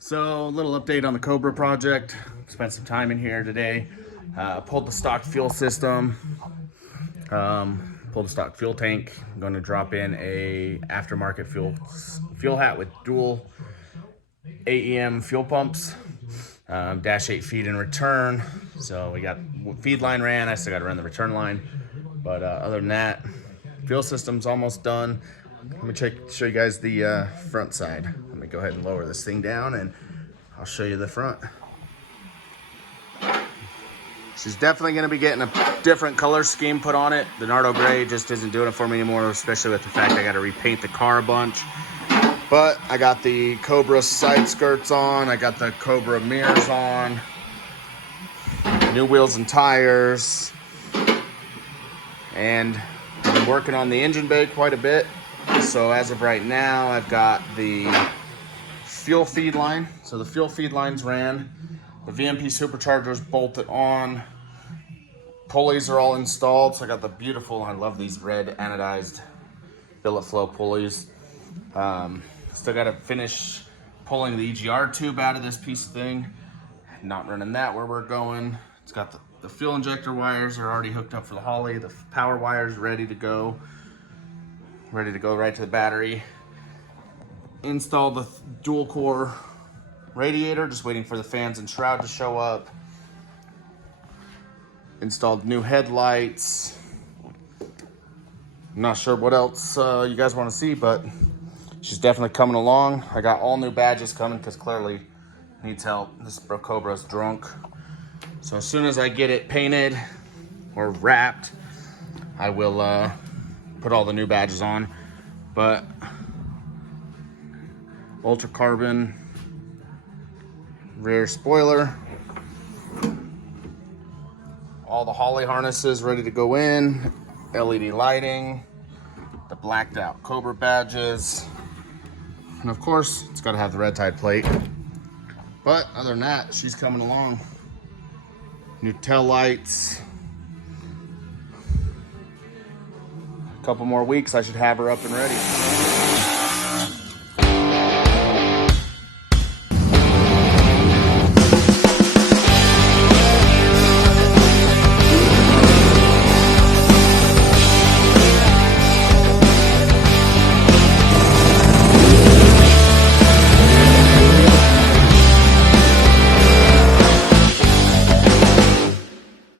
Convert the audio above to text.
So a little update on the Cobra project. Spent some time in here today. Pulled the stock fuel system. Pulled the stock fuel tank. I'm going to drop in a aftermarket fuel hat with dual AEM fuel pumps. Dash 8 feed in return. So we got feed line ran. I still got to run the return line. But other than that, fuel system's almost done. Let me show you guys the front side. Let me go ahead and lower this thing down and I'll show you the front. She's definitely going to be getting a different color scheme put on it. The Nardo Gray just isn't doing it for me anymore, especially with the fact I got to repaint the car a bunch. But I got the Cobra side skirts on. I got the Cobra mirrors on. New wheels and tires. And I've been working on the engine bay quite a bit. So as of right now, I've got the fuel feed line. So the fuel feed lines ran. The VMP supercharger's bolted on. Pulleys are all installed. So I got the beautiful, I love these red anodized billet flow pulleys. Still got to finish pulling the EGR tube out of this piece of thing. Not running that where we're going. It's got the fuel injector wires are already hooked up for the Holly. The power wires ready to go. Ready to go right to the battery. Installed the dual core radiator, just waiting for the fans and shroud to show up. Installed new headlights. I'm not sure what else you guys want to see, but she's definitely coming along. I got all new badges coming because clearly needs help. This Cobra's drunk. So as soon as I get it painted or wrapped, I will put all the new badges on. But ultra carbon rear spoiler, all the Holly harnesses ready to go in, LED lighting, the blacked out Cobra badges, and of course it's got to have the red tide plate. But other than that, she's coming along. New tail lights. A couple more weeks, I should have her up and ready.